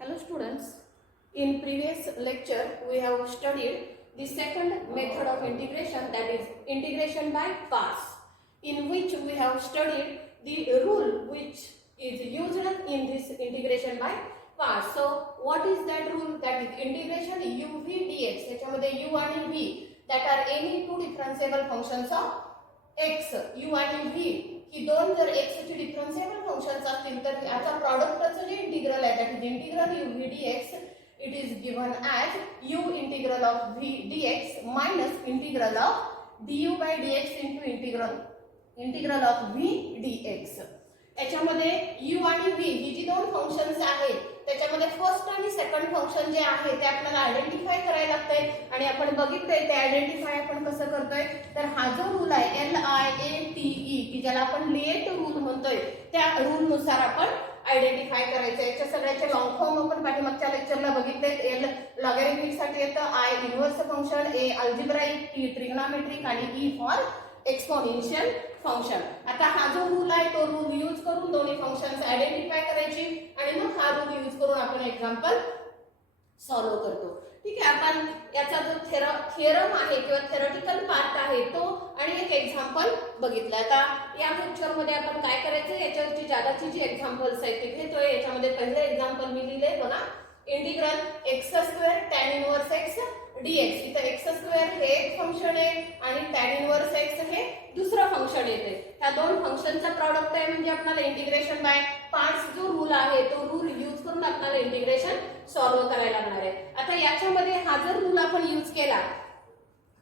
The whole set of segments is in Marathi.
Hello students, in previous lecture we have studied the second method of integration, that is integration by parts, in which we have studied the rule which is used in this integration by parts. So what is that rule? That is integration u v dx. याच्यामध्ये u आणि v that are any two differentiable functions of x, u आणि v ही दोन जर x ची डिफरन्शिएबल फंक्शन्स असतील तर याचा प्रॉडक्टचं जे इंटिग्रल आहे that is integral u v dx it is given as u integral of v dx minus integral of du by dx into integral of v dx. याच्यामध्ये u आणि v ही जी दोन फंक्शन्स आहेत त्याच्यामध्ये फर्स्ट आणि सेकंड फंक्शन जे आहे ते आपल्याला आयडेंटिफाय करायला लागतंय आणि आपण बघितलंय ते आयडेंटिफाय आपण कसं करतोय तर हा जो रूल आहे LIATE की ज्याला आपण लिएट रूल म्हणतोय त्या रूल नुसार आपण आयडेंटिफाय करायचं. याच्या सगळ्याचे लॉंग फॉर्म आपण पाठीमागच्या लेक्चरला बघितले. L लॉगॅरिथमिक साठी येतं, I inverse function, A algebraic, T trigonometric आणि E फॉर एक्सपोनेन्शियल फंक्शन. आता हा जो रूल आहे तो रूल यूज करून दोन्ही फंक्शन्स आयडेंटिफाय करायची आणि मग हा रूल यूज करून आपण एक्झाम्पल सॉल्व्ह करतो. ठीक आहे, आपण याचा जो थिअरम आहे किंवा थेरॉटिकल पार्ट आहे तो आणि एक एक्झाम्पल बघितलं. आता या लेक्चर मध्ये आपण काय करायचं याच्यावरची जादाची जी एक्झाम्पल्स आहेत ते घेतोय. याच्यामध्ये पहिलं एक्झाम्पल मी लिहिले बघा, integral x² tan inverse x dx. इथं x² हे एक फंक्शन आहे आणि tan इनवर्स x हे दुसरं फंक्शन येते. ह्या दोन फंक्शनचा प्रॉडक्ट आहे म्हणजे आपल्याला इंटिग्रेशन बाय पार्ट्स जो रूल आहे तो रूल यूज करून आपल्याला इंटिग्रेशन सॉल्व्ह करायला लागणार आहे. आता याच्यामध्ये हा जर रूल आपण यूज केला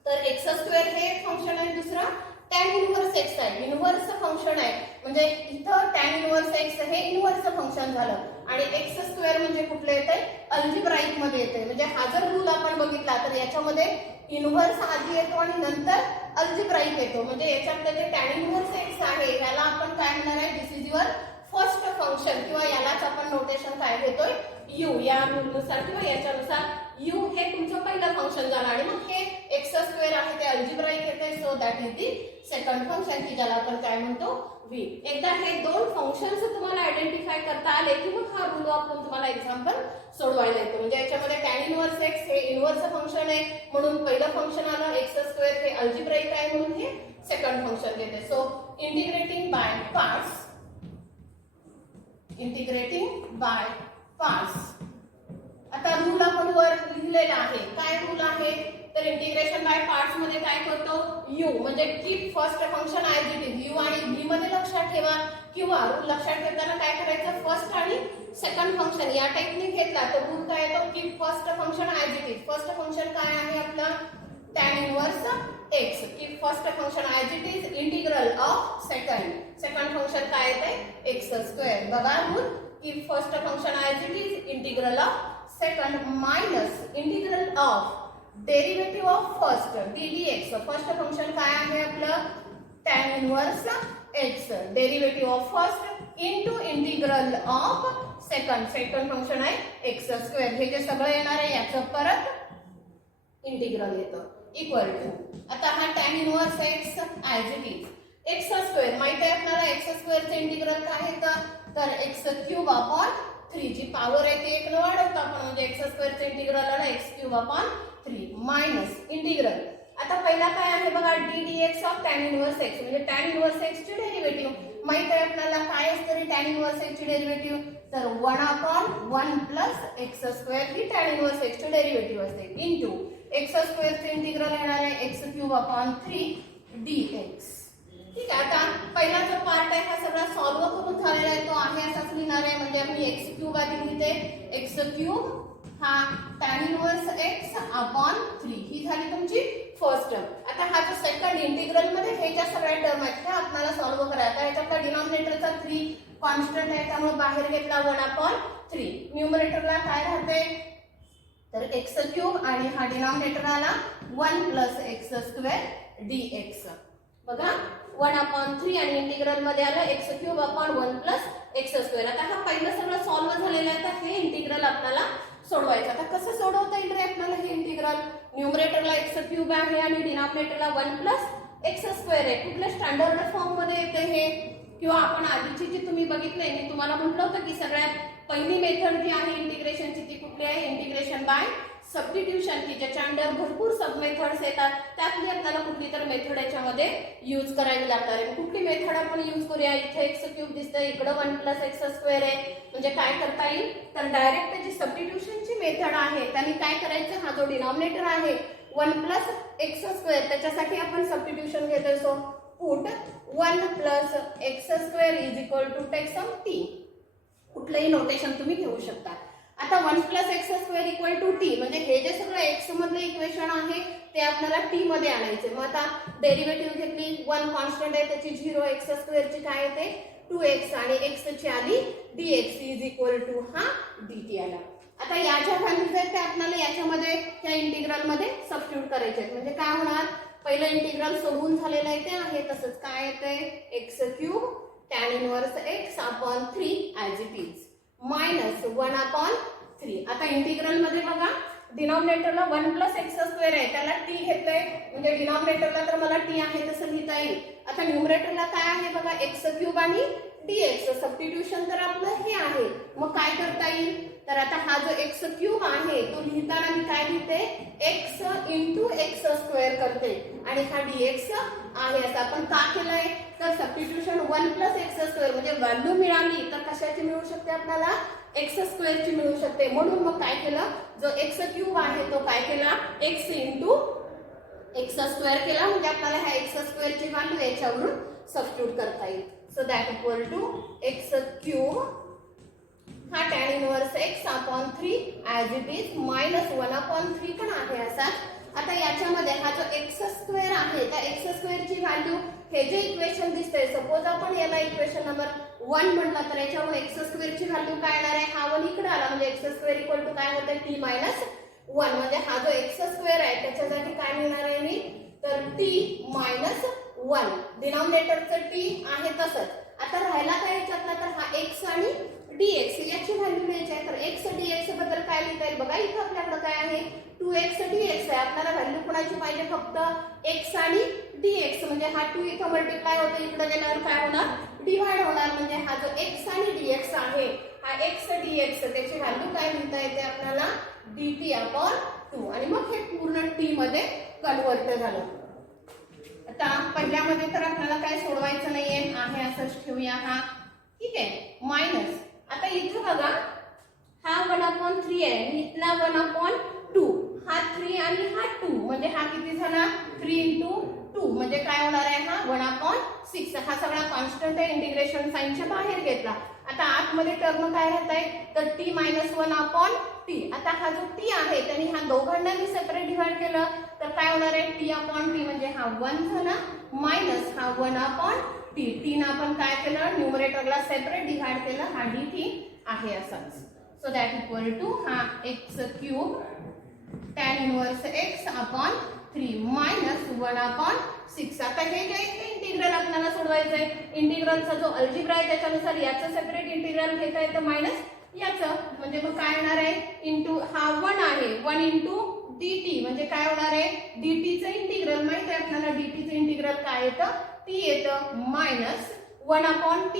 तर x² हे एक फंक्शन आहे, दुसरा tan इनवर्स x आहे, इनवर्स फंक्शन आहे म्हणजे इथं tan इनवर्स x हे इनवर्स फंक्शन झालं आणि x² म्हणजे कुठले येते अल्जेब्राइक मध्ये येते. म्हणजे हा जर रूल आपण बघितला तर याच्यामध्ये इनवर्स आधी येतो आणि नंतर अल्जेब्राइक येतो. म्हणजे याच्यातलं जे tan इनवर्स x आहे याला आपण काय म्हणणार आहे, दिस इज युअर फर्स्ट फंक्शन किंवा यालाच आपण नोटेशन काय घेतोय u. या रूलनुसार किंवा याच्यानुसार u हे तुमचं पहिलं फंक्शन झालं आणि मग हे x² आहे ते अल्जेब्राइक येते. So that is the second function की ज्याला आपण काय म्हणतो v. एकदा हे दोन फंक्शन्स तुम्हाला आयडेंटिफाय करता आले की मग हा रूल वापरून तुम्हाला एक्झाम्पल सोडवायला येतो. म्हणजे याच्यामध्ये tan इनवर्स x हे इनवर्स फंक्शन आहे म्हणून पहिलं फंक्शन आलं, x² हे अल्जेब्राइक आहे म्हणून हे सेकंड फंक्शन येते. So integrating by parts, integrating by parts. आता रूल आपण वर लिहिलेला आहे. काय रूल आहे तर इंटिग्रेशन बाय पार्ट्स मध्ये काय करतो, u म्हणजे keep first function as it is, u आणि v मध्ये लक्षात ठेवा किंवा रूल लक्षात ठेवताना काय करायचं फर्स्ट आणि सेकंड फंक्शन या टाइपने घेतला तर रूल काय येतो keep first function as it is. First function काय आहे आपलं tan inverse x, keep first function as it is, integral of second function काय येते x². बघा rule, keep first function as it is, integral of second minus integral of derivative of first ddx. First function काय आहे आपलं tan inverse x, derivative of first into integral of second function आहे x². हे जे सगळं येणार आहे याचं परत इंटिग्रल येतं इक्वल टू. आता हा tan inverse x as it is x² माहित आहे आपल्याला x² चे इंटिग्रल काय येतं तर x³ अपॉन 3 जी पॉवर आहे ती 1 न वाढवतो आपण म्हणजे x² चे इंटिग्रल आलं x³ अपॉन 3 मायनस इंटिग्रल. आता पहिला काय आहे बघा ddx of tan inverse x म्हणजे tan इनवर्स x ची डेरिव्हेटिव्ह माहित आहे आपल्याला काय असतं tan इनवर्स x ची डेरिव्हेटिव्ह तर 1 अपॉन 1 प्लस x² ही tan इनवर्स x ची डेरिव्हेटिव्ह असते इनटू x² चे इंटिग्रल येणार आहे x³ अपॉन 3 dx. ठीक आहे, आता पहिला जो पार्ट आहे हा सगळा सॉल्व्ह करून झालेला आहे तो आहे असाच लिहिणार आहे म्हणजे मी x³ आधी लिहिते x³ हा tan इनवर्स x अपॉन 3 ही झाली तुमची फर्स्ट टर्म. आता हा जो सेकंड इंटिग्रल मध्ये हे ज्या सगळ्या टर्म आहेत ह्या आपल्याला सॉल्व्ह करायचा. याच्यातला डिनॉमिनेटरचा 3 कॉन्स्टंट आहे त्यामुळे बाहेर घेतला 1 अपॉन 3. न्यूमरेटरला काय राहते तर x³ आणि हा डिनॉमिनेटर आला 1 प्लस x² dx. बघा 1 अपॉन 3 आणि इंटिग्रल मध्ये आलं x³ अपॉन 1 प्लस x². आता हा पहिलं सगळं सॉल्व्ह झालेलं आहे तर हे इंटिग्रल आपल्याला सोडवायचं. आता कसं सोडवता येईल रे आपल्याला हे इंटिग्रल, न्यूमरेटरला x³ आहे आणि डिनॉमिनेटरला 1 प्लस x² आहे. कुठल्या स्टँडर्ड फॉर्म मध्ये येते हे किंवा आपण आधीची जी तुम्ही बघितलंय, मी तुम्हाला म्हटलं होतं की सगळ्यात पहिली मेथड जी आहे इंटिग्रेशनची ती कुठली आहे, इंटिग्रेशन बाय सबस्टिट्यूशन, की ज्याच्या अंडर भरपूर सब मेथड्स येतात, त्यातली आपल्याला कुठली तर मेथड याच्यामध्ये यूज करावी लागणार आहे. कुठली मेथड आपण यूज करूया, इथे एक्स क्यूब दिसतंय, इकडं 1 + x² आहे, म्हणजे काय करता येईल, तर डायरेक्ट जी सबस्टिट्यूशनची मेथड आहे त्याने काय करायचं, हा जो डिनॉमिनेटर आहे 1 + x², त्याच्यासाठी आपण सबस्टिट्यूशन घेतोय. So put 1 + x² = take some t. कुठलंही नोटेशन तुम्ही घेऊ शकता. आता 1 + x² = t, म्हणजे हे जे सगळं x मधलं इक्वेशन आहे ते आपल्याला t मध्ये आणायचे. मग आता डेरिव्हेटिव्ह घेतली, 1 कॉन्स्टंट आहे त्याची 0, x² ची काय येते 2x आणि x ची आली dx = हा dt आला. आता या ज्या व्हॅल्यूज आहेत त्या आपल्याला याच्यामध्ये त्या इंटिग्रल मध्ये सबस्टिट्यूट करायचे आहेत. म्हणजे काय होणार, पहिलं इंटिग्रल सोडवून झालेलं आहे ते आहे तसंच काय येतंय x³ tan 1x/3 as it is -1/3. आता इंटिग्रल मध्ये बघा डिनॉमिनेटरला 1 + x² आहे, त्याला t घेतलंय, म्हणजे डिनॉमिनेटरला तर मला t आहे तसं लिहिता येईल. आता न्यूमरेटरला काय आहे बघा x³ आणि dx, सबस्टिट्यूशन तर आपलं हे आहे. मग काय करता येईल, तर आता हा जो x³ आहे तो लिहिताना मी काय लिहिते, x × x² करते आणि हा dx आहे. असं आपण का केलंय, तर सबस्टिट्यूशन 1 + x² म्हणजे व्हॅल्यू मिळाली तर कशाची मिळू शकते आपल्याला, x² ची मिळू शकते. म्हणून मग काय केलं, जो x³ आहे तो काय केला, x × x² केला, म्हणजे आपल्याला ह्या x² ची व्हॅल्यू याच्यावरून सबस्टिट्यूट करता येईल. सो दॅट = x³ हा tan 1x/3 as it is -1/3 पण आहे असा. आता याच्यामध्ये हा जो x² आहे त्या x² ची व्हॅल्यू, हे जे इक्वेशन दिसतंय, सपोज आपण याला इक्वेशन नंबर 1 म्हटलं तर याच्यावर x² ची व्हॅल्यू काय येणार आहे, हा 1 इकडे आला म्हणजे x² = काय होतं t - 1, म्हणजे हा जो x² आहे त्याच्यासाठी काय लिहिणार आहे मी, तर t - 1. डिनॉमिनेटरचं t आहे तसंच. आता राहिला काय याच्यातला, तर हा x आणि dx याची व्हॅल्यू द्यायची आहे. तर x dx बद्दल काय लिहिता येईल बघा, इथं आपल्याकडे काय आहे 2x dx आहे. आपल्याला व्हॅल्यू कोणाची पाहिजे, फक्त x आणि dx, म्हणजे हा 2 इथं मल्टिप्लाय होतो, इकडे गेल्यावर काय होणार, डिवाइड होणार. म्हणजे हा जो x आणि dx आहे, हा x dx त्याची व्हॅल्यू काय लिहिता येते आपल्याला, dt/2, आणि मग हे पूर्ण t मध्ये कन्वर्ट झालं. आता पहिल्यामध्ये तर आपल्याला काय सोडवायचं नाहीये, आहे असंच ठेवूया हा, ठीक आहे. मायनस, आता इथं बघा हा 1/3 आहे, इथला 1/2, हा 3 आणि हा 2, म्हणजे हा किती झाला 3 × 2, म्हणजे काय होणार आहे हा 1/6. हा सगळा कॉन्स्टंट आहे, इंटिग्रेशन साइनच्या बाहेर घेतला. आता आतमध्ये टर्म काय राहत आहे, तर t - 1/t. आता हा जो t आहे त्याने ह्या दोघांना मी सेपरेट डिवाइड केलं तर काय होणार आहे t/t, म्हणजे हा 1 झाला मायनस हा 1/t. t ना आपण काय केलं, न्यूमरेटरला सेपरेट डिवाइड केलं, हा dt आहे असाच. सो दॅट = हा x³ tan 1x/3 -1/6. आता हे जे इंटिग्रल आपल्याला सोडवायचं आहे, इंटिग्रलचा जो अल्जिब्रा आहे त्याच्यानुसार याचं सेपरेट इंटिग्रल घेता येतं मायनस याचं, म्हणजे मग काय होणार आहे, इंटू हा 1 आहे 1 × dt, म्हणजे काय होणार आहे dt चं इंटिग्रल, माहिती आहे आपल्याला dt चं इंटिग्रल काय येतं, t येतं -1/t.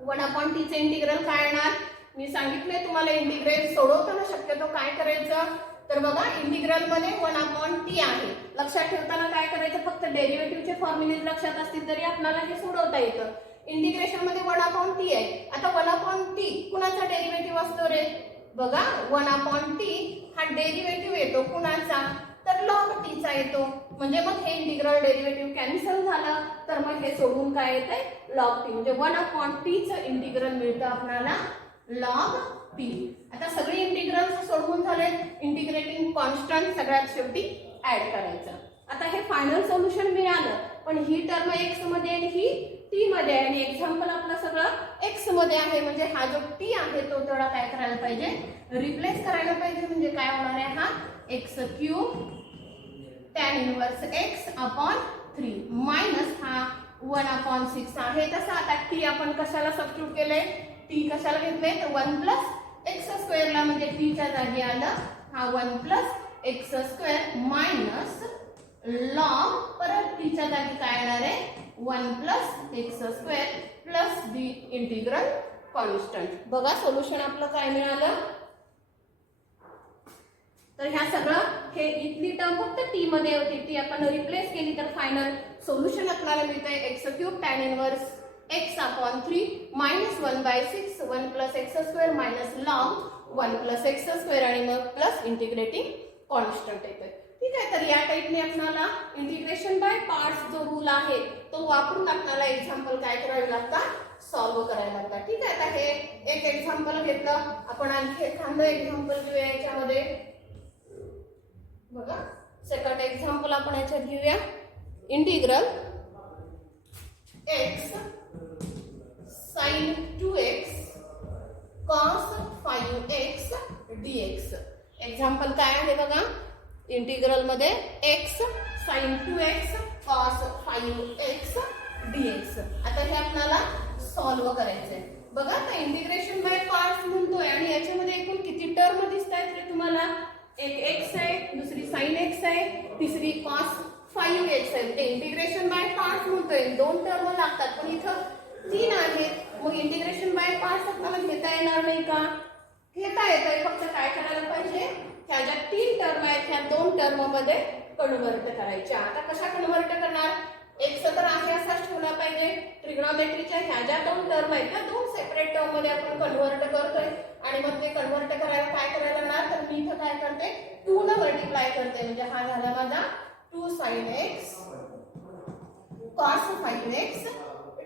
1/t चं इंटिग्रल काय येणार, मी सांगितलंय तुम्हाला इंटिग्रल सोडवताना शक्यतो काय करायचं, तर बघा इंटिग्रल मध्ये 1/t आहे, लक्षात ठेवताना काय करायचं, फक्त डेरिव्हेटिव्हचे फॉर्म्युले लक्षात असतील तरी आपल्याला हे सोडवता येतं. इंटिग्रेशन मध्ये 1/t आहे. आता 1/t कुणाचा डेरिव्हेटिव्ह असतो रे, बघा 1/t हा डेरिव्हेटिव्ह येतो कुणाचा, तर log t चा येतो. म्हणजे मग हे इंटिग्रल डेरिव्हेटिव्ह कॅन्सल झालं तर मग हे सोडून काय येतंय log t, म्हणजे 1/t चं इंटिग्रल मिळतं आपल्याला log t. आता सगळे इंटिग्रल्स सोडवून झाले, इंटिग्रेटिंग कॉन्स्टंट सगळ्यात शेवटी ऍड करायचं. आता हे फायनल सोल्युशन मिळालं, पण ही टर्म x मध्ये आणि ही t मध्ये आहे, आणि एक्झाम्पल आपलं सगळं x मध्ये आहे, म्हणजे हा जो t आहे तो थोडा काय करायला पाहिजे, रिप्लेस करायला पाहिजे. म्हणजे काय होणार आहे, हा x³ tan 1x/3 मायनस हा 1/6 आहे. तसा आता t आपण कशाला सबस्टिट्यूट केलंय, t कशाला घेतलंय, तर 1 + x² ला, म्हणजे t च्या जागी आलं हा 1 + x² मायनस log, परत t च्या जागी काय येणार आहे 1 प्लस एक्स स्क्वेअर प्लस दी इंटिग्रल कॉन्स्टंट. बघा सोल्युशन आपलं काय मिळालं. तर ह्या सगळं हे इथली टर्म फक्त टी मध्ये होती ती आपण रिप्लेस केली तर फायनल सोल्युशन आपल्याला मिळतंय x cube tan inverse x upon 3 minus 1/6 1 plus x square minus log 1 plus x square आणि मग प्लस इंटिग्रेटिंग कॉन्स्टंट येतोय. ठीक आहे. तर या टाइपने आपल्याला इंटिग्रेशन बाय पार्ट्स जो रूल आहे तो वापरून आपल्याला एक्झाम्पल काय करावे लागतात, सॉल्व्ह करायला लागतात. ठीक आहे. आता हे एक एक्झाम्पल घेतलं आपण. आणखी एखादं एक्झाम्पल घेऊया याच्यामध्ये. बघा सेकंड एक्झाम्पल आपण याच्यात घेऊया. Integral x sin 2x cos 5x dx. Example काय आहे बघा. इंटिग्रल मध्ये x sin 2x cos 5x dx. आता हे आपल्याला सॉल्व्ह करायचंय. बघा आता इंटिग्रेशन बाय पार्ट्स म्हणतोय आणि याच्यामध्ये एकूण किती टर्म दिसतायत रे तुम्हाला. एक x आहे, दुसरी sin x आहे, तिसरी cos 5x आहे. ते इंटिग्रेशन बाय पार्ट्स म्हणतोय. दोन टर्म लागतात पण इथं 3 आहेत. मग इंटिग्रेशन बाय पार्ट्स आपल्याला घेता येणार नाही का. घेता येतंय. फक्त काय करायला पाहिजे, ह्या ज्या 3 टर्म आहेत ह्या 2 टर्म मध्ये कन्वर्ट करायच्या. आता कशा कन्वर्ट करणार. एक्स तर आहे असाच ठेवला पाहिजे. ट्रिग्नोमेट्रीच्या ह्या ज्या 2 टर्म आहेत त्या 2 सेपरेट टर्म मध्ये आपण कन्वर्ट करतोय आणि मग ते कन्वर्ट करायला काय करायला लागणार. तर मी इथं काय करते 2 ने मल्टिप्लाय करते. म्हणजे हा झाला माझा 2 sin x cos 5x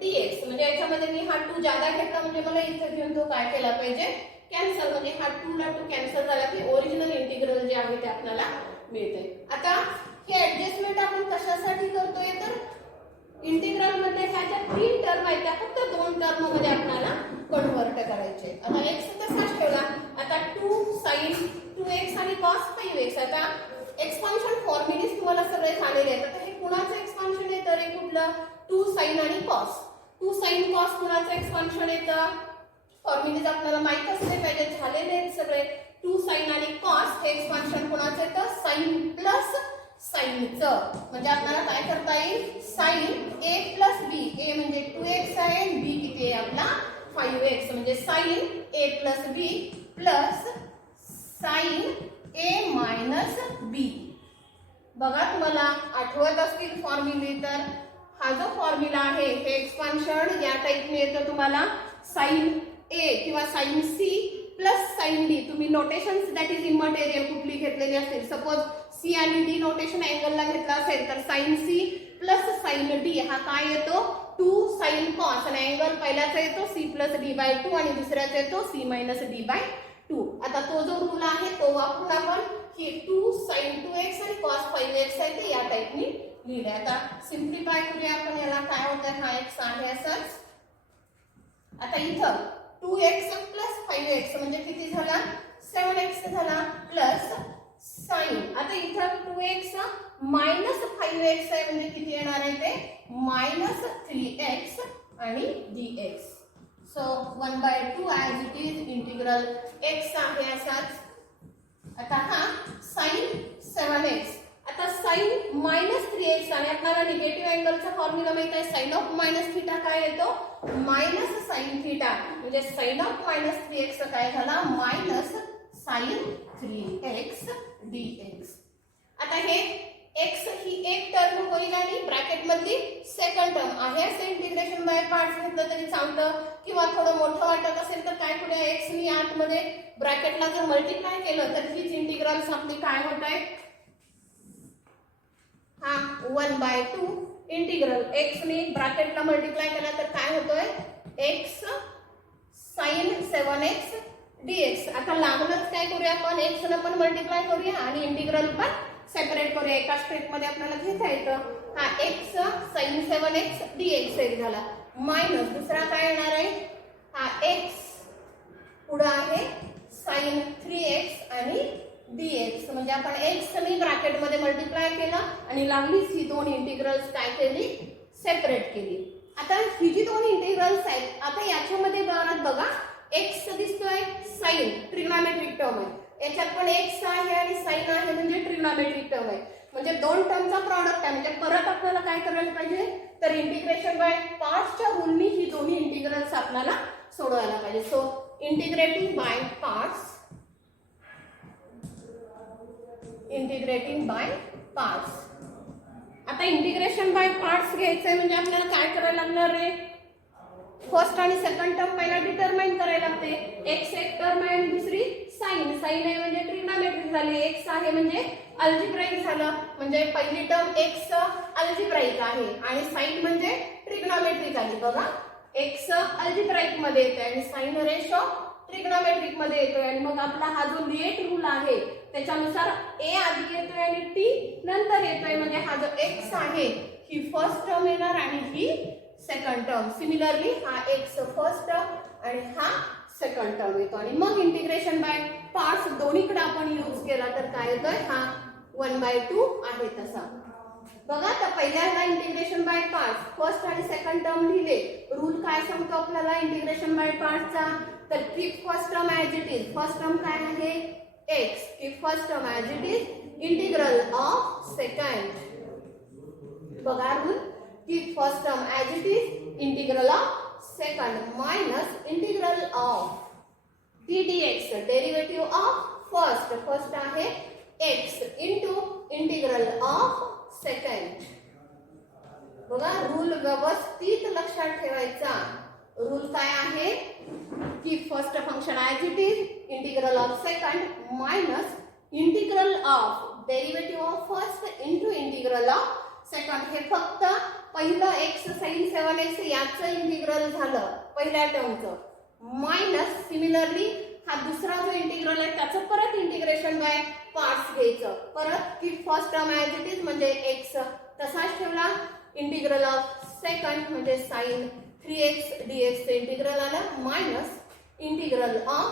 dx. म्हणजे याच्यामध्ये मी हा 2 जागा घेतला म्हणजे मला इथे घेऊन तो काय केला पाहिजे, कॅन्सल. म्हणजे हा 2 ला 2 कॅन्सल झाला की ओरिजिनल इंटिग्रल जे आहे ते आपल्याला मिळते. आता हे ऍडजस्टमेंट आपण कशासाठी करतोय तर इंटिग्रल मध्ये ह्या ज्या 3 टर्म आहेत त्या फक्त 2 टर्म मध्ये आपल्याला कन्वर्ट करायचे. आता x तसाच ठेवला. आता 2 sin 2x आणि cos 5x. आता एक्सपान्शन फॉर्म्युलेज तुम्हाला सगळे झालेले आहेत. आता हे कुणाचं एक्सपान्शन आहे तर हे कुठलं 2 sin आणि cos. 2 sin cos कुणाचं एक्सपान्शन येतं. फॉर्म्युलेज आपल्याला माहित असले पाहिजे. झालेले आहेत सगळे. 2 sin आणि cos हे एक्सपान्शन कुणाचं येतं sin प्लस साइनचं. म्हणजे आपल्याला काय करता येईल sin a plus b. a म्हणजे 2x आहे आणि b किती आहे आपला 5x. म्हणजे sin a plus b plus sin a minus b. बघा तुम्हाला आठवत असतील फॉर्म्युले तर हा जो फॉर्म्युला आहे हे एक्सपान्शन या टाइपने येतं तुम्हाला sin a किंवा sin c plus sin d. तुम्ही नोटेशन्स दॅट इज इमटेरियल कुठली घेतलेली असतील. सपोज c आणि d नोटेशन अँगलला घेतला असेल तर sin c plus sin d हा काय येतो 2 sin cos. आणि अँगल पहिल्याचा येतो c प्लस d/2 आणि दुसऱ्याचा येतो c मायनस d/2. आता तो जो रूल आहे तो वापरून आपण ही 2 sin 2x आणि cos 5x आहे ते या टाइपनी लिहिले. आता सिम्प्लिफाय करूया आपण. याला काय होतं हा x आहे असंच. आता इथं 2x प्लस 5x म्हणजे किती झाला 7x झाला प्लस sin. आता इथं 2x मायनस 5x आहे म्हणजे किती येणार आहे ते मायनस 3x आणि dx. So 1/2 as it is integral x आहे असाच. आता हा sin 7x. आता sin मायनस 3x आणि आपल्याला निगेटिव्ह अँगलचा फॉर्म्युला माहित आहे. sin ऑफ मायनस थीटा काय येतो मायनस sin थीटा. म्हणजे sin ऑफ मायनस 3x काय झाला मायनस sin 3x dx. आता हे x ही एक टर्म होईल आणि ब्रॅकेट मधली सेकंड टर्म आहे. असं इंटिग्रेशन बाय पार्ट्स घेतलं तरी चालतं किंवा थोडं मोठं वाटत असेल तर काय करूया x नी आतमध्ये ब्रॅकेटला जर मल्टिप्लाय केलं तर हीच इंटिग्रल्स आपली काय होत आहे हा 1/2 इंटिग्रल x ने ब्रॅकेटला मल्टिप्लाय केला तर काय होतोय x sin 7x dx. आता लागलंच काय करूया आपण x ने पण मल्टिप्लाय करूया आणि इंटिग्रल पण सेपरेट करूया. एका स्टेप मध्ये आपल्याला घेता येतं. हा x sin 7x dx एक झाला मायनस दुसरा काय येणार आहे हा x पुढे आहे sin 3x आणि dx. म्हणजे आपण x ने ब्रॅकेट मध्ये मल्टिप्लाय केला आणि लागलीच ही दोन इंटिग्रल्स काय केली सेपरेट केली. आता ही जी दोन इंटिग्रल्स आहेत आता याच्यामध्ये बघा x दिसतोय sin ट्रिग्नोमेट्रिक टर्म आहे. याच्यात पण x आहे आणि sin आहे म्हणजे ट्रिग्नोमेट्रिक टर्म आहे. म्हणजे दोन टर्मचा प्रॉडक्ट आहे, म्हणजे परत आपल्याला काय करायला पाहिजे, तर इंटिग्रेशन बाय पार्ट्सच्या रूलनी ही दोन्ही इंटिग्रल्स आपल्याला सोडवायला पाहिजे. So integrating by parts, integrating by parts. आता इंटिग्रेशन बाय पार्ट्स घ्यायचंय म्हणजे आपल्याला काय करायला लागणार आहे, फर्स्ट आणि सेकंड टर्म पहिला डिटरमाइन करायला लागते. एक्स एक टर्म आहे आणि दुसरी साइन. साइन आहे म्हणजे ट्रिग्नोमेट्रिक झाली, एक्स आहे म्हणजे अल्जिब्राइक झालं. म्हणजे पहिली टर्म एक्स अल्जिब्राइक आहे आणि साइन म्हणजे ट्रिग्नोमेट्रिक आली. बघा एक्स अल्जिब्राइक मध्ये येते आणि साइन रेशो ट्रिग्नोमेट्रिक मध्ये येतोय. आणि मग आपला हा जो लिएट रूल आहे त्याच्यानुसार ए आधी येतोय आणि टी नंतर येतोय. म्हणजे हा जो एक्स आहे ही फर्स्ट टर्म येणार आणि ही सेकंड टर्म. सिमिलरली हा एक्स फर्स्ट टर्म आणि हा सेकंड टर्म येतो. आणि मग इंटिग्रेशन बाय पार्ट्स दोन्हीकडे आपण यूज केला तर काय येतोय, हा 1/2 आहे तसा. बघा तर पहिल्याला इंटिग्रेशन बाय पार्ट्स फर्स्ट आणि सेकंड टर्म लिहिले. रूल काय सांगतो आपल्याला इंटिग्रेशन बाय पार्ट्सचा, तर keep first term as it is. First term काय आहे x, keep first term as it is, integral of second. बघा rule, keep first term as it is, integral of second minus integral of d dx, derivative of first. first आहे x into integral of second. बघा रूल व्यवस्थित लक्षात ठेवायचा. रूल काय आहे, keep first function as it is, integral of second minus integral of derivative of first into integral of second. हे फक्त पहिलं x sin 7x याचं इंटिग्रल झालं पहिल्या टर्मचं, मायनस सिमिलरली हा दुसरा जो इंटिग्रल आहे त्याचं परत इंटिग्रेशन बाय पार्ट्स घ्यायचं. परत की first term as it is म्हणजे x तसाच ठेवला, इंटिग्रल ऑफ सेकंड म्हणजे sin 3x dx चे इंटिग्रल आलं, minus integral of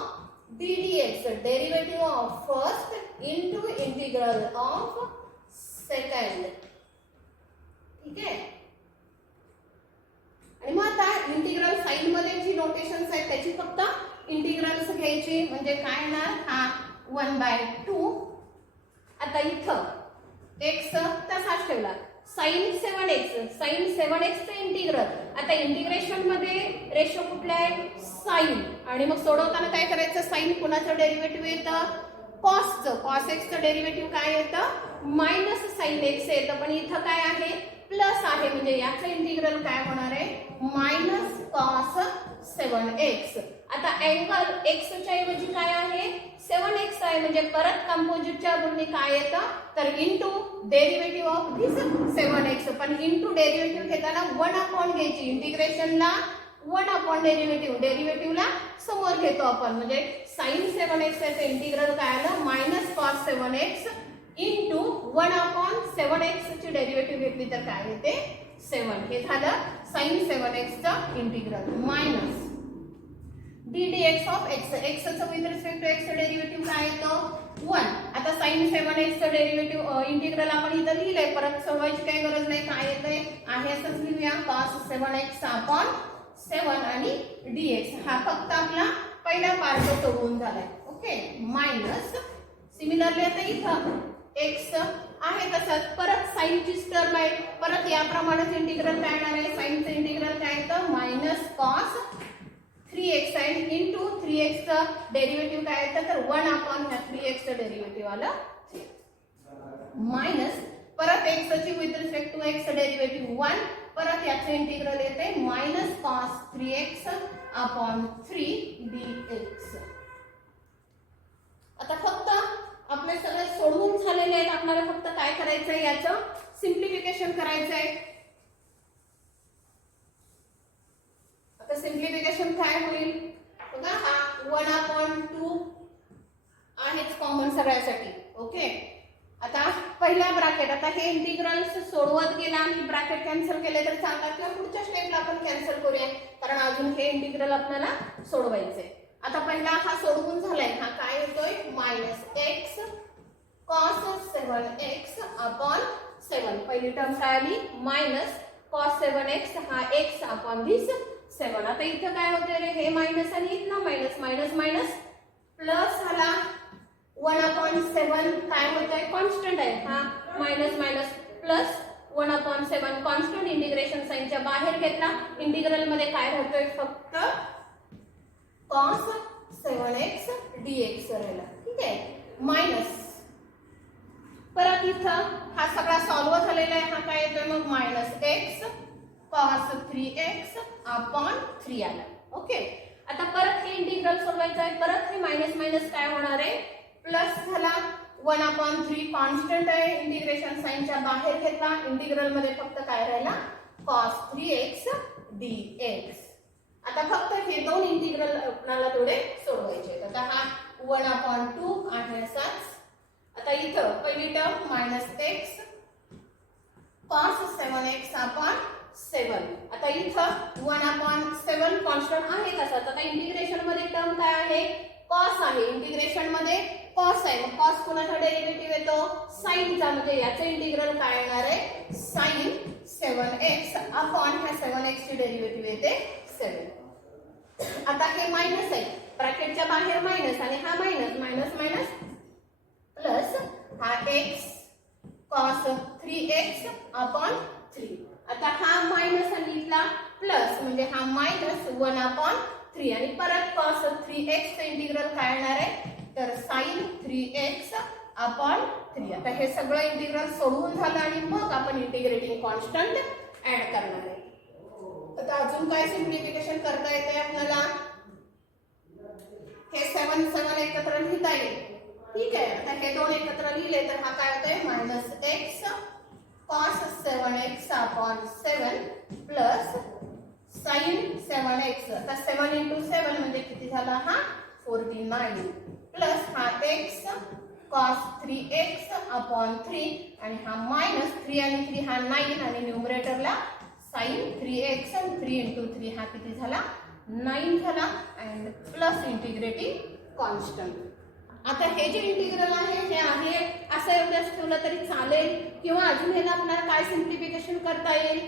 d dx, derivative of first into integral of second. ठीक आहे. आणि मग आता इंटिग्रल साइन मध्ये जी नोटेशन्स आहेत त्याची फक्त इंटिग्रल्स घ्यायची. म्हणजे काय येणार, हा 1/2. आता इथं x तसाच ठेवला, sin 7x, sin 7x चे इंटिग्रल. आता इंटिग्रेशन मध्ये रेशो कुठला आहे, साइन. आणि मग सोडवताना काय करायचं, साइन कुणाचं डेरिव्हेटिव्ह येतं, कॉसचं. cos x चं डेरिव्हेटिव्ह काय येतं, मायनस sin x येतं. पण इथं काय आहे, प्लस आहे. म्हणजे याचं इंटिग्रल काय होणार आहे, मायनस कॉस 7x. आता अँगल x च्या ऐवजी काय आहे, 7x आहे. म्हणजे परत कंपोजिटच्या रूलने काय येतं, तर into derivative of this 7x. पण इनटू डेरिव्हेटिव्ह घेताना 1 घ्यायची. इंटिग्रेशनला 1 डेरिव्हेटिव्ह, डेरिव्हेटिव्हला समोर घेतो आपण. म्हणजे sin 7x याचं इंटिग्रल काय आलं, minus cos 7x into 1/7x ची डेरिव्हेटिव्ह घेतली तर काय येते, 7. हे झालं sin 7x चं integral, minus d dx of x. x चं विथ रिस्पेक्ट टू x चं डेरिव्हेटिव्ह काय येतं, 1. आता sin 7x चं डेरिव्हेटिव्ह इंटिग्रल आपण इथं लिहिलंय, परत सोडवायची काही गरज नाही. काय येतंय, आहे असंच लिहूया, cos 7x अपॉन 7 आणि dx. हा फक्त आपला पहिला पार्ट सोडवून झालाय. ओके, मायनस सिमिलरली आता इथं x आहे तसंच, परत साइनचीच टर्म आहे. परत याप्रमाणेच इंटिग्रल काय येणार आहे, साइनचं इंटिग्रल काय येतं, मायनस कॉस 3x आहे इंटू 3x चं डेरिव्हेटिव्ह काय येतं, तर 1/3x चं डेरिव्हेटिव्ह आलं, मायनस परत x ची with respect to x derivative 1. परत याचे इंटिग्रल येते minus cos 3x upon 3 dx. आता फक्त आपले सगळे सोडवून झालेले आहेत. आपल्याला फक्त काय करायचंय, याचं सिम्प्लिफिकेशन करायचंय. आता सिम्प्लिफिकेशन काय होईल बघा, हा 1/2 आहेच कॉमन सगळ्यासाठी. ओके, आता पहिला ब्रॅकेट, आता हे इंटिग्रल्स सोडवत गेला आणि ब्रॅकेट कॅन्सल केले तर चालतात किंवा पुढच्या स्टेपला आपण कॅन्सल करूया, कारण अजून हे इंटिग्रल आपल्याला सोडवायचे. आता पहिला हा सोडवून झालाय, हा काय येतोय, minus x cos 7x upon 7. पहिली टर्म काय आली, मायनस cos 7x, हा x अपॉन दिस 7. आता इथं काय होते रे, हे मायनस आणि इथनं मायनस, मायनस मायनस प्लस झाला 1/7 काय होत आहे, कॉन्स्टंट आहे, हा minus minus plus 1/7 constant integration साइनच्या बाहेर घेतला, इंटिग्रल मध्ये काय होतोय फक्त cos 7x dx राहिला, ठीक आहे, मायनस परत इथं हा सगळा सॉल्व्ह झालेला आहे, हा काय येतोय मग minus x cos 3x upon 3 आला. ओके, आता परत हे इंटिग्रल सोडवायचं आहे, परत हे मायनस मायनस काय होणार आहे, प्लस झाला, 1/3 कॉन्स्टंट आहे, इंटिग्रेशन साइनच्या बाहेर घेतला, इंटिग्रल मध्ये फक्त काय राहिला cos 3x dx. आता फक्त हे दोन इंटिग्रल आपल्याला थोडे सोडवायचे. आता हा 1/2 आहे असाच. आता इथं पहिली term minus x cos 7x upon 7. आता इथं 1/7 कॉन्स्टंट आहे तसाच. आता इंटिग्रेशन मध्ये टर्म काय आहे, cos आहे, इंटिग्रेशन मध्ये cos आहे, मग cos कोणाचा डेरिव्हेटिव्ह येतो, साइनचा, म्हणजे याचे इंटिग्रल काय येणार आहे, sin 7x अपॉन ह्या 7x ची डेरिव्हेटिव्ह येते 7. आता हे मायनस आहे, ब्रॅकेटच्या बाहेर मायनस आणि हा मायनस, मायनस मायनस प्लस हा x cos 3x अपॉन 3. आता हा मायनस आणि इथला प्लस, म्हणजे हा मायनस 1/3 आणि परत cos 3x चे इंटिग्रल काय येणार आहे, तर sin 3x अपॉन 3. आता हे सगळं इंटिग्रल सोडवून झालं आणि मग आपण इंटिग्रेटिंग कॉन्स्टंट ऍड करणार आहे. आता अजून काय सिम्प्लिफिकेशन करता येते आपल्याला, हे 7 एकत्र लिहिता येईल, ठीक आहे. आता हे दोन एकत्र लिहिले तर हा काय होतोय, minus x cos 7x upon 7 plus sin 7x. आता 7 × 7 म्हणजे किती झाला, हा 49 प्लस हा x cos 3x अपॉन 3 आणि हा मायनस 3 आणि 3 हा 9 आणि न्यूमरेटरला sin 3x आणि 3 × 3 हा किती झाला, 9 झाला अँड प्लस इंटिग्रेटिंग कॉन्स्टंट. आता हे जे इंटिग्रल आहे हे आहे असं एवढंच ठेवलं तरी चालेल, किंवा अजून ह्याला आपल्याला काय सिम्प्लिफिकेशन करता येईल,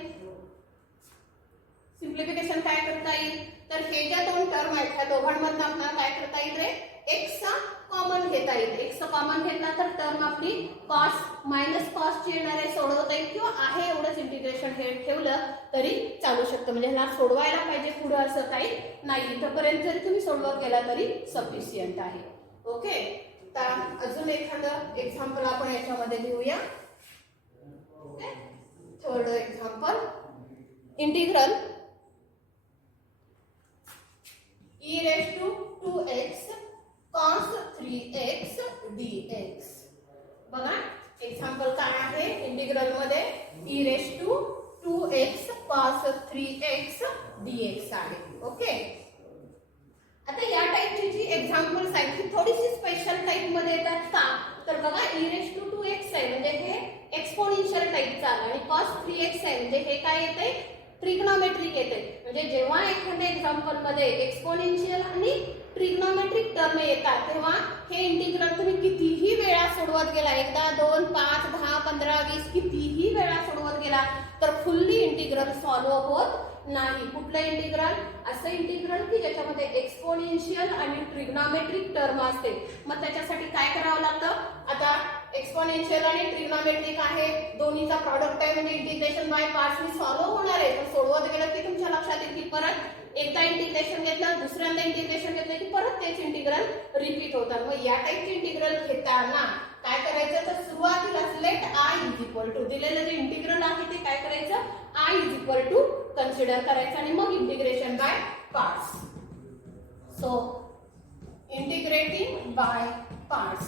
सिम्प्लिफिकेशन काय करता येईल, तर हे ज्या दोन टर्म आहेत त्या दोघांमधून आपल्याला काय करता येईल रे, x चा कॉमन घेता येईल. x चा कॉमन घेतला तर टर्म आपली cos मायनस cos ची येणार आहे, सोडवता येईल, किंवा आहे एवढंच इंटिग्रेशन हे ठेवलं तरी चालू शकतं, म्हणजे ह्याला सोडवायला पाहिजे पुढे असं काही नाही, इथपर्यंत जरी तुम्ही सोडवत गेला तरी सफिशियंट आहे. ओके, तर अजून एखादं एक्झाम्पल आपण याच्यामध्ये घेऊया. Okay, third example, integral e⁻²x cos 3x dx. बघा एक्झाम्पल काय आहे, इंटिग्रल मध्ये e⁻² cos 3x dx आहे. ओके, आता या टाइपची जी एक्झाम्पल्स आहेत ती थोडीशी स्पेशल टाइप मध्ये येतात का, तर बघा e⁻²x आहे म्हणजे हे एक्सपोनेन्शियल टाइपचा आणि cos 3x आहे म्हणजे हे काय येते, ट्रिग्नोमेट्रिक येते. म्हणजे जेव्हा एखाद्या एक्झाम्पल मध्ये एक्सपोनेन्शियल आणि ट्रिग्नोमेट्रिक टर्म येतात तेव्हा हे इंटिग्रल तुम्ही कितीही वेळा सोडवत गेला, एकदा 2 5 10 15 20 कितीही वेळा सोडवत गेला तर फुल्ली इंटिग्रल सॉल्व्ह होत नाही. कुठलं इंटिग्रल, असं इंटिग्रल की ज्याच्यामध्ये एक्सपोनेन्शियल आणि ट्रिग्नोमेट्रिक टर्म असते. मग त्याच्यासाठी काय करावं लागतं, आता एक्सपोनेन्शियल आणि ट्रिग्नोमेट्रिक आहे, दोन्हीचा प्रॉडक्ट आहे म्हणजे इंटिग्रेशन बाय पार्ट्सनी सॉल्व्ह होणार आहे. पण सोडवत गेलं की तुमच्या लक्षात येईल की परत एकदा इंटिग्रेशन घेतलं, दुसऱ्यांदा इंटिग्रेशन घेतलं की परत तेच इंटिग्रल रिपीट होतात. मग या टाइपचे इंटिग्रल घेताना काय करायचं, तर सुरुवातीलाच let i is equal to, दिलेलं जे इंटिग्रल आहे ते काय करायचं, i is equal to consider करायचं आणि मग integration by parts. So integrating by parts.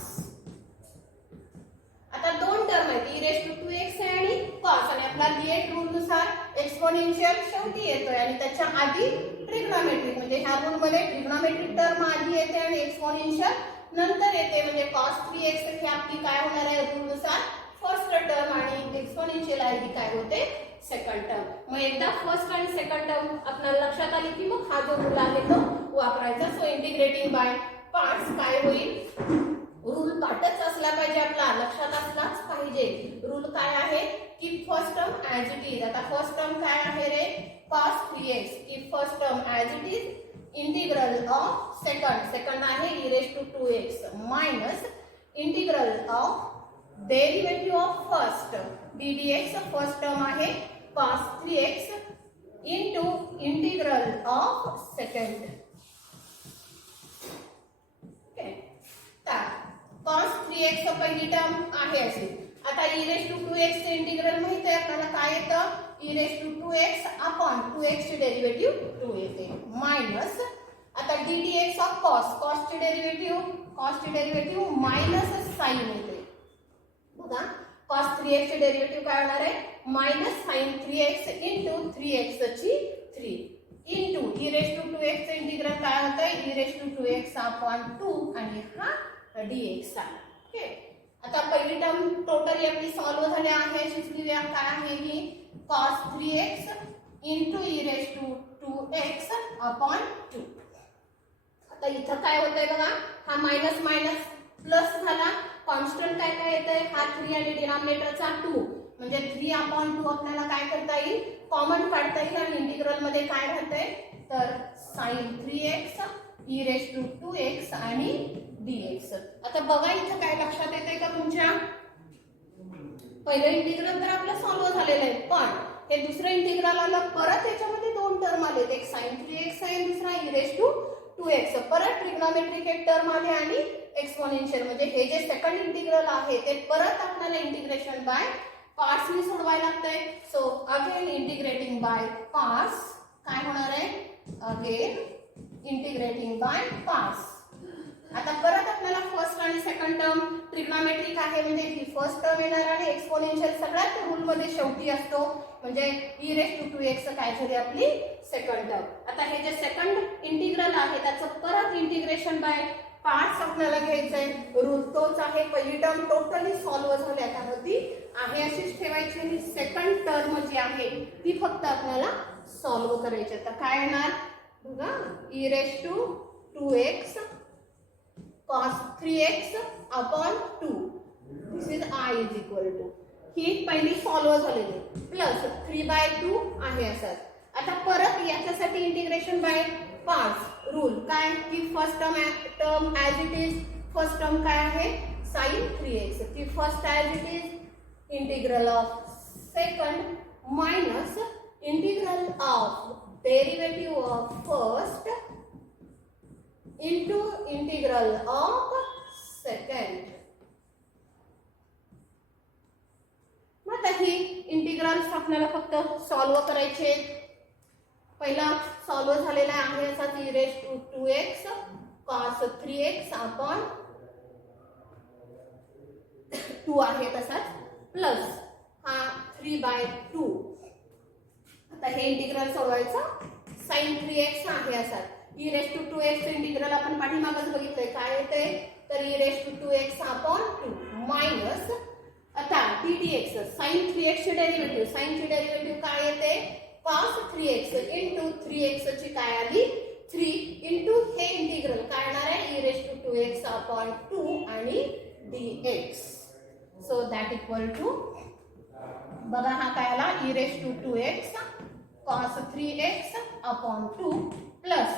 आता दोन टर्म आहेत, e⁻²x आणि cos, आणि आपला लिएट रूल नुसार एक्सपोनेन्शियल शेवटी येतोय आणि त्याच्या आधी ट्रिग्नोमेट्रिक, म्हणजे ह्या रूल मध्ये ट्रिग्नोमेट्रिक टर्म आधी येते आणि एक्सपोनेन्शियल नंतर येते. म्हणजे cos 3x ही आपली काय होणार आहे रूल नुसार फर्स्ट टर्म आणि एक्सपोनेन्शियल आधी काय होते सेकंड टर्म. मग एकदा फर्स्ट आणि सेकंड टर्म आपल्याला लक्षात आली की मग हा जो रूल आहे तो वापरायचा. सो इंटिग्रेटिंग बाय पार्ट्स काय होईल, रूल पाठच असला पाहिजे, आपला लक्षात असलाच पाहिजे. रूल काय आहे की first term as it is. आता फर्स्ट टर्म काय आहे रे, cos 3x की first term as it is integral of second आहे e⁻²x minus integral of derivative of first D D x, first term आहे cos 3x into integral of second. Okay, तर cos 3x पहिली टर्म आहे अशी. आता e raised to 2x चे इंटिग्रल माहिती आहे आपल्याला काय येतं, e raised to 2x upon 2x चे डेरिव्हेटिव्ह 2 येते मायनस. आता d dx ऑफ cos चे डेरिव्हेटिव्ह मायनस साइन येते. बघा cos 3x चे डेरिव्हेटिव्ह काय होणार आहे, minus sign 3x into 3x ची 3 into e raised to 2x चे इंटिग्रल काय होतंय, e raised to 2x upon 2 आणि हा dx आहे. ओके, आता पहिली टर्म टोटली आपली सॉल्व्ह झाली आहे. अशीच लिहूया, काय आहे ही cos 3x into e raised to 2x upon 2. आता इथं काय होतंय बघा, हा मायनस मायनस प्लस झाला. कॉन्स्टंट काय काय येतंय, हा 3 आणि डिनॉमिनेटरचा 2 म्हणजे 3 अपॉन 2 आपल्याला काय करता येईल, कॉमन काढता येईल. आणि इंटिग्रल मध्ये काय राहतंय तर sin 3x e raised to 2x आणि dx. आता बघा इथं काय लक्षात येतंय का तुमच्या, पहिलं इंटिग्रल तर आपलं सॉल्व्ह झालेलं आहे, पण हे दुसरं इंटिग्रल आलं, परत याच्यामध्ये दोन टर्म आले, एक sin 3x आहे, दुसरा e raised to 2x. परत ट्रिग्नोमेट्रिक एक टर्म आले आणि एक्सपोनेन्शियल, म्हणजे हे जे सेकंड इंटिग्रल आहे ते परत आपल्याला इंटिग्रेशन बाय पार्ट्स नी सोडवायला लागतंय. So again integrating by parts काय होणार आहे, अगेन इंटिग्रेटिंग बाय पार्ट्स. आता परत आपल्याला फर्स्ट आणि सेकंड टर्म ट्रिग्नोमेट्रिक आहे म्हणजे ही फर्स्ट टर्म येणार आणि एक्सपोनेन्शियल सगळ्यात रूल मध्ये शेवटी असतो, म्हणजे e raised to 2x काय झाली आपली सेकंड टर्म. आता हे जे सेकंड इंटिग्रल आहे त्याचं परत इंटिग्रेशन बाय पार्ट्स आपल्याला घ्यायचंय. रूल तोच आहे, पहिली टर्म टोटली सॉल्व्ह झाली, आता ती आहे अशीच ठेवायची आणि सेकंड टर्म जी आहे ती फक्त आपल्याला सॉल्व्ह करायची. आता काय येणार बघा, e raised to 2x cos 3x upon 2. This is I is equal to, ही पहिली सॉल्व्ह झालेली प्लस 3/2 आहे असं. आता परत याच्यासाठी इंटिग्रेशन बाय पार्ट्स रूल काय की first term as it is, first term काय आहे sin 3x, ती first as it is, integral of second minus integral of derivative of first into integral of second. आता ही इंटिग्रल्स आपल्याला फक्त सॉल्व्ह करायचे. पहिला सॉल्व्ह झालेला आहे असा e raised to 2x cos 3x upon 2 आहे तसाच प्लस हा 3/2. आता हे इंटिग्रल सोडवायचं, sin 3x आहे असा e raised to 2x integral आपण पाठीमागच बघितलंय काय येते तर e raised to 2x upon 2 minus आता dx sin 3x चे डेरिव्हेटिव्ह, sin चे डेरिव्हेटिव्ह काय येते cos 3x इंटू 3x ची काय आली 3 इंटू हे इंटिग्रल काय येणार आहे e raised to 2x upon 2 आणि dx. So that equal to बघा हा काय आला e raised to 2x cos 3x upon 2 plus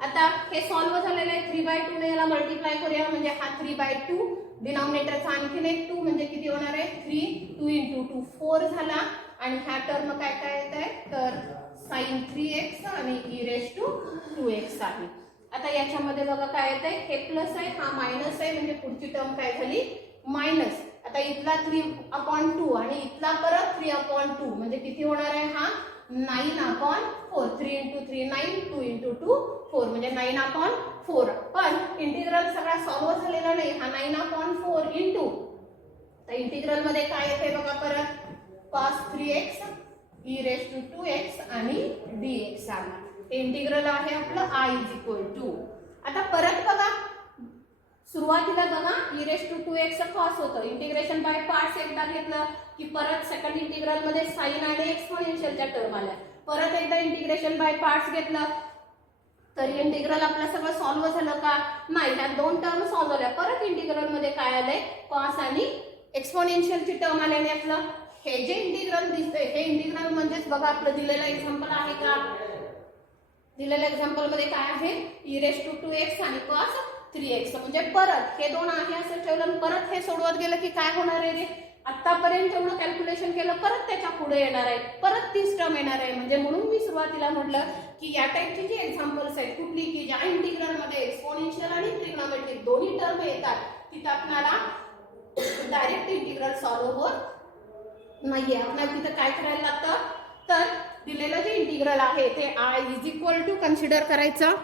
आता हे सॉल्व्ह झालेलं आहे 3/2 ने याला मल्टिप्लाय करूया म्हणजे हा 3/2 डिनॉमिनेटरचा आणखीन एक 2 म्हणजे किती होणार आहे 3 2 इंटू 2 4 झाला आणि ह्या टर्म काय काय येत आहे तर sin 3x आणि e raised to 2x आहे. आता याच्यामध्ये बघा काय येत आहे हे प्लस आहे हा मायनस आहे म्हणजे पुढची टर्म काय झाली मायनस. आता इथला 3/2 आणि इथला परत 3/2 म्हणजे किती होणार आहे हा 9/4 3 इंटू 3 9 2 इंटू 2 4 म्हणजे 9/4. पण इंटिग्रल सगळा सॉल्व्ह झालेला नाही हा 9/4 इंटू तर इंटिग्रल मध्ये काय येते बघा परत cos 3x e raised to 2x आणि dx आहे. हे इंटिग्रल आहे आपलं I is equal to. आता परत बघा सुरुवातीला बघा e raised to 2x cos होतं इंटिग्रेशन बाय पार्ट्स एकदा घेतलं की परत सेकंड इंटिग्रल मध्ये साइन आणि एक्सपोनेन्शियलच्या टर्म आल्या. परत एकदा इंटिग्रेशन बाय पार्ट्स घेतलं तर इंटिग्रल आपलं सगळं सॉल्व्ह झालं का नाही ह्या दोन टर्म सॉल्व्ह झाल्या. परत इंटिग्रल मध्ये काय आलंय cos आणि एक्सपोनेन्शियलची टर्म आल्याने आपलं हे जे इंटिग्रल दिसतंय हे इंटिग्रल म्हणजेच बघा आपलं दिलेलं एक्झाम्पल आहे का दिलेल्या एक्झाम्पल मध्ये काय आहे e raised to 2x आणि cos 3x म्हणजे परत हे दोन आहे असं ठेवलं, परत हे सोडवत गेलं की काय होणार आहे रे, आतापर्यंत एवढं कॅल्क्युलेशन केलं, परत त्याच्या पुढे येणार आहे, परत तीच टर्म येणार आहे. म्हणजे म्हणून मी सुरुवातीला म्हटलं की या टाइपची जी एक्झाम्पल्स आहेत कुठली की ज्या इंटिग्रल मध्ये एक्सपोनेन्शियल आणि ट्रिग्नोमेट्रिक दोन्ही टर्म येतात तिथं आपल्याला डायरेक्ट इंटिग्रल सॉल्व्ह होत नाहीये. आपल्याला तिथं काय करायला लागतं, तर दिलेलं जे इंटिग्रल आहे ते I is equal to consider करायचं,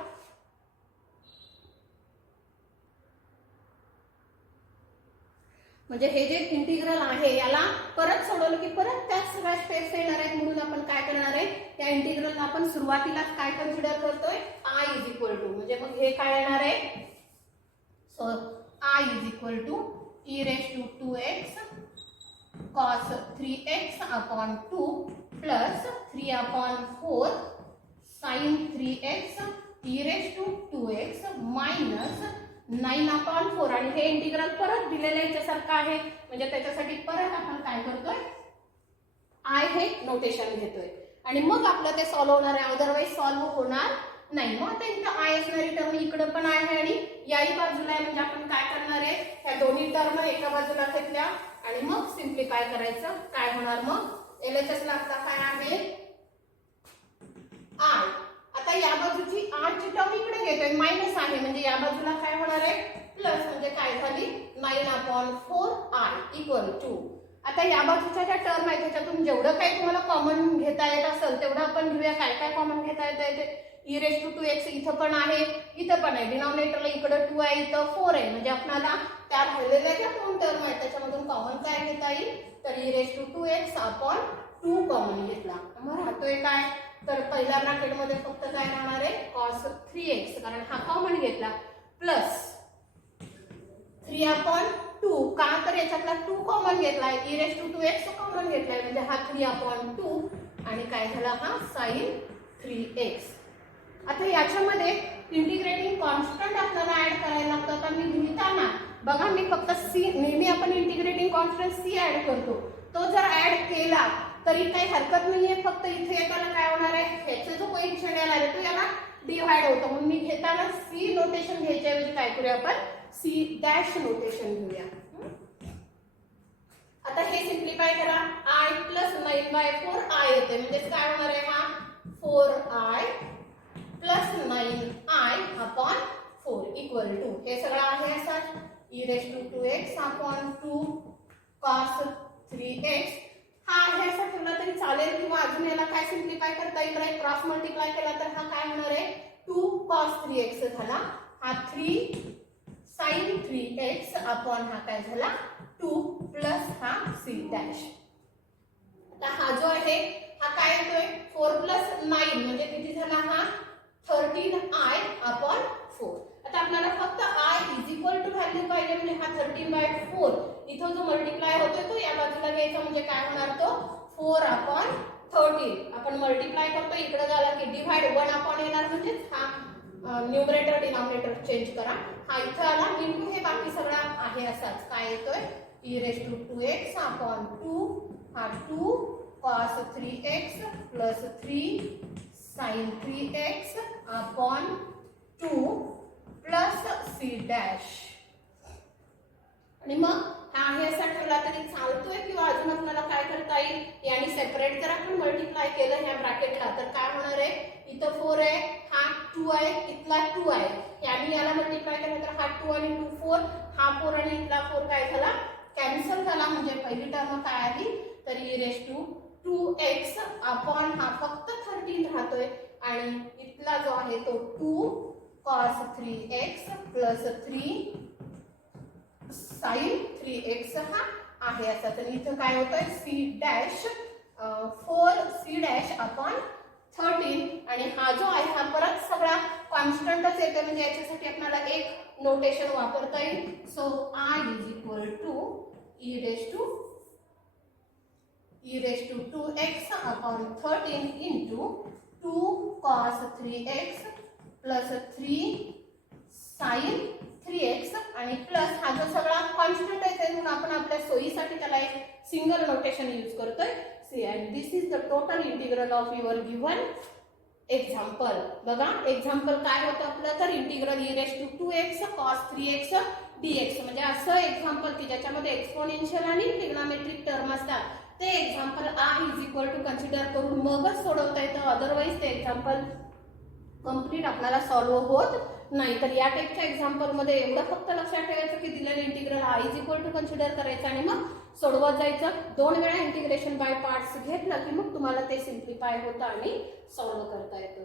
म्हणजे हे जे इंटिग्रल आहे याला परत सोडवलं की परत त्याच सगळ्या स्टेप्स येणार आहेत. म्हणून आपण काय करणार आहे, त्या इंटिग्रलला आपण सुरुवातीलाच काय कन्सिडर करतोय, I इज इक्वल टू, म्हणजे मग हे काय येणार आहे, so I is equal to e raise to 2x cos 3x upon 2 plus 3 upon 4 sin 3x e raise to 2x minus 9 upon 4. आणि हे इंटिग्रल परत दिलेलं याच्यासारखं आहे, म्हणजे त्याच्यासाठी परत आपण काय करतोय, I हे नोटेशन घेतोय आणि मग आपलं ते सॉल्व्ह होणार आहे, अदरवाईज सॉल्व्ह होणार नाही. मग आता इथं I असणारी टर्म इकडे पण आहे आणि याही बाजूला आहे, म्हणजे आपण काय करणार आहे, ह्या दोन्ही टर्म एका बाजूला घेतल्या आणि मग सिम्प्लिफाय करायचं. काय होणार मग, LHS ला आता काय आहे I. आता या बाजूची R ची टर्म इकडे घेतोय, मायनस आहे, म्हणजे या बाजूला काय होणार आहे प्लस, म्हणजे काय झाली 9/4I इक्वल टू. आता या बाजूच्या ज्या टर्म आहे त्याच्यातून जेवढं काही तुम्हाला कॉमन घेता येत असेल तेवढं आपण घेऊया. काय काय कॉमन घेता येते, e रेज टू 2x इथं पण आहे, इथं पण आहे, डिनॉमिनेटरला इकडे 2 आहे, इथं 4 आहे, म्हणजे आपल्याला त्या राहिलेल्या ज्या दोन टर्म आहेत त्याच्यामधून कॉमन काय घेता येईल, तर e raise to 2x upon 2 common घेतला. मग राहतोय काय, तर पहिल्या ब्रॅकेटमध्ये फक्त काय राहणार आहे cos 3x, कारण हा कॉमन घेतला, प्लस 3 अपॉन 2, का तर याच्यातला 2 कॉमन घेतलाय, e raise to 2x common घेतलाय, म्हणजे हा 3 अपॉन 2 आणि काय झाला हा sin 3x. आता याच्यामध्ये इंटिग्रेटिंग कॉन्स्टंट आपल्याला ऍड करायला लागतं. आता मी लिहिताना बघा, मी फक्त c, नेहमी आपण इंटिग्रेटिंग कॉन्स्टंट c ऍड करतो, तो जर ऍड केला तरी काही हरकत नाहीये, फक्त इथे येताना काय होणार आहे, ह्याचा जो कोएफिशिएंट येणार आहे तो याला डिवाइड होतो, म्हणून मी घेताना c नोटेशन घ्यायच्या ऐवजी काय करूया आपण c डॅश नोटेशन घेऊया. आता हे सिम्प्लिफाय करा, I प्लस 9/4I येते, म्हणजे काय होणार आहे हा 4I plus 9I upon 4 equal to, हे सगळं आहे असं e raise to 2x upon 2 cos 3x. हा आहे असं ठेवला तरी चालेल, किंवा अजून याला काय सिम्प्लिफाय करता येईल, क्रॉस मल्टिप्लाय केला तर हा काय होणार आहे 2 cos 3x झाला, हा 3 sin 3x अपॉन हा काय झाला 2 प्लस हा c डॅश. आता हा जो आहे हा काय येतोय 4 प्लस 9 म्हणजे किती झाला हा 13I अपॉन 4. आता आपल्याला फक्त I is equal to value पाहिजे, म्हणजे हा 13/4 इथं जो मल्टिप्लाय होतोय तो या बाजूला घ्यायचा, म्हणजे काय होणार तो 4 अपॉन 13. आपण मल्टिप्लाय करतो, इकडे झाला की डिवाइड 1 अपॉन येणार, म्हणजे हा न्यूमरेटर डिनॉमिनेटर चेंज करा, हा इथं आला इनटू हे बाकी सगळं आहे असाच. काय येतोय e raise to 2x upon 2, हा 2 cos 3x plus 3 sin 3x upon 2 plus c dash. आणि मग हा हे असा ठेवला तरी चालतोय, किंवा अजून आपल्याला काय करता येईल, याने सेपरेट जर आपण मल्टिप्लाय केलं ह्या ब्रॅकेटला तर काय होणार आहे, इथं 4 आहे, हा 2 आहे, इथला 2 आहे, याने याला मल्टिप्लाय केलं तर हा 2 आणि 2 4, हा 4 आणि इथला 4 काय झाला कॅन्सल झाला, म्हणजे पहिली टर्म काय आली तर e raise to 2x upon हा फक्त 13 राहतोय, आणि इथला जो आहे तो 2 cos 3x plus 3 sin 3x हा आहे असा. तर इथं काय होतंय c dash 4c dash upon 13, आणि हा जो आहे हा परत सगळा कॉन्स्टंटच येते, म्हणजे याच्यासाठी आपल्याला एक नोटेशन वापरता येईल. So I is equal to e raise to 2x upon 13 into 2 cos 3x plus 3 sin 3x, आणि प्लस हा जो सगळा कॉन्स्टंट आहे म्हणून आपण आपल्या सोयीसाठी त्याला एक सिंगल नोटेशन यूज करतोय. C, and this is the total integral of your given example बघा, एक्झाम्पल काय होतं आपलं तर integral e⁻²x cos 3x dx म्हणजे असं एक्झाम्पल की ज्याच्यामध्ये एक्सपोनेन्शियल आणि ट्रिग्नॉमेट्रिक टर्म असतात ते एक्झाम्पल कन्सिडर करून मगच सोडवता येतं. अदरवाईज ते एक्झाम्पल कंप्लीट आपल्याला सॉल्व्ह होत नाही. तर या टाइपच्या एक्झाम्पल मध्ये एवढं फक्त लक्षात ठेवायचं की दिलेलं इंटिग्रल कन्सिडर करायचं आणि मग सोडवत जायचं. 2 वेळा इंटिग्रेशन बाय पार्ट्स घेतलं की मग तुम्हाला ते सिम्प्लिफाय होतं आणि सॉल्व्ह करता येतं.